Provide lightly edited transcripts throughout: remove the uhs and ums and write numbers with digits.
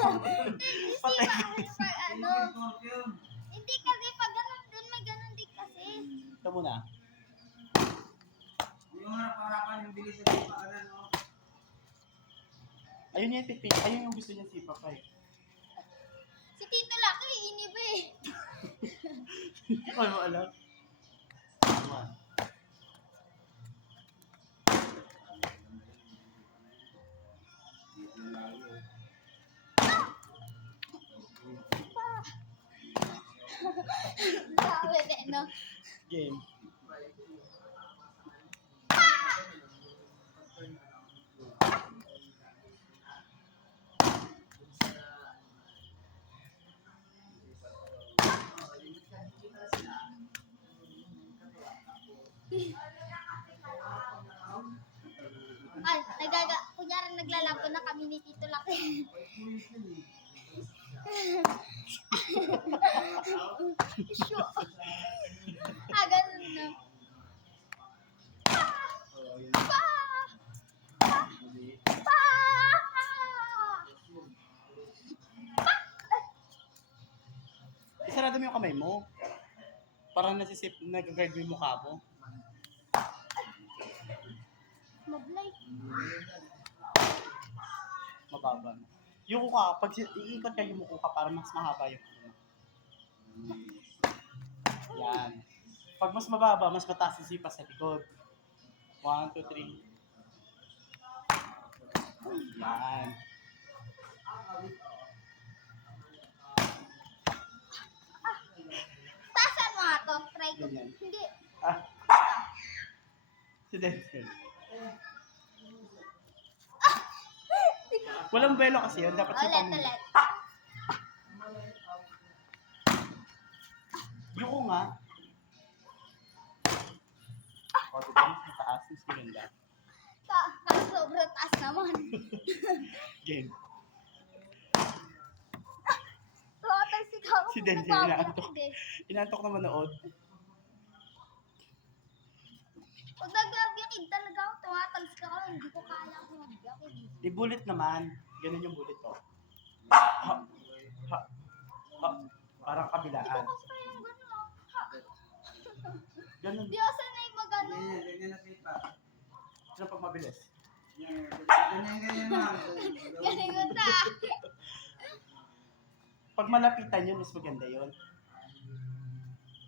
Patay. Pag ano. Hindi kasi pag ganun din, may ganun din kasi. Ito muna. Yung harap-harapan yung bilis sa paanan, no? Ayun yung tipik. Ayun yung gusto niya si Papa eh. Si Tito Laki, inib eh. Hindi ko mo alam. One. Grabe din, no? Game. Ay, kunyari naglalaro na kami ni Tito Laki. Sure. Ganun na. Pa! Isarado mo yung kamay mo. Parang nasisip, nag-guard mo yung mukha mo. Mablay. Mababa. Yung kuka, pag iikot ka yung muka para mas mahaba yung ano. Yan. Pag mas mababa, mas mataas yung sipa sa likod. 1, 2, 3. Yan. Tasan mo nga to. Try ko. Ganyan. Hindi. Ah. Si Denzel. Walang belo kasi yun. Dapat sipa mo. Ulit. Yung ko nga. O, diba? Mataas. Mas maganda. Kasi sobrang taas naman. Game. Total sigaw. Si Denzel, inaantok. Inaantok na manood. Pag nag-yakid talaga ako, tumatals ka ako, hindi ko kaya ako mag-yakid. I-bullet naman. Ganun yung bullet to. Ha. Ha. Ha. Parang Hindi ko kabilaan. kasi kaya yung gano'n. Ha. Ganun. Hindi ako sanay mag-ano. Ganyan na sipa. Sino pag mabilis? Ganyan lang. Galing ko ta. Pag malapitan yun, mas maganda yun.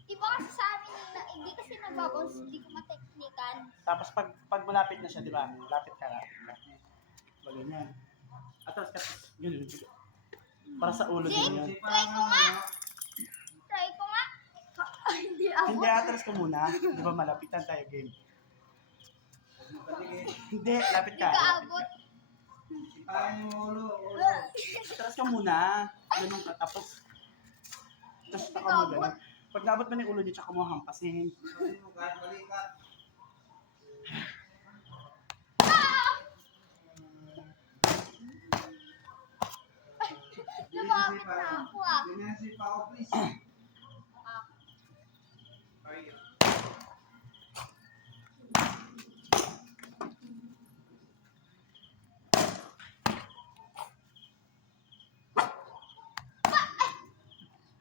Iba kasi sa amin, hindi kasi nababons, hindi ko mateknikan. Tapos pag malapit na siya, di ba? Lapit ka. Ba ganyan. Atras ka. Ganun. Para sa ulo din yun. Try ko nga. Try ko nga. Hindi ako. Hindi, atras ka muna. Di ba malapitan tayo game? Hindi, lapit Hindi ka. ka abot. Sipain yung ulo. Atras ka muna. Ganun ka. Tapos ka mo ganun. Pag naabot mo na yung ulo niyo, tsaka mo hampasin. Balikat. Lumapit na ako ah. Ganyan sipa ko, please.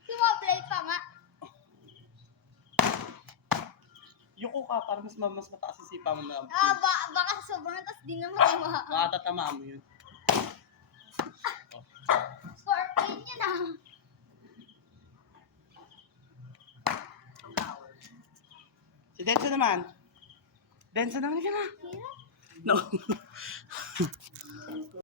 Sumablay pa nga. Yung kuka, para mas mataas yung sipa mo na. Baka sobrang tas di naman tama. Makatatamaan mo yun. Scorpion yun ah. Si Denso naman. Denso naman ka na. Hirap. No.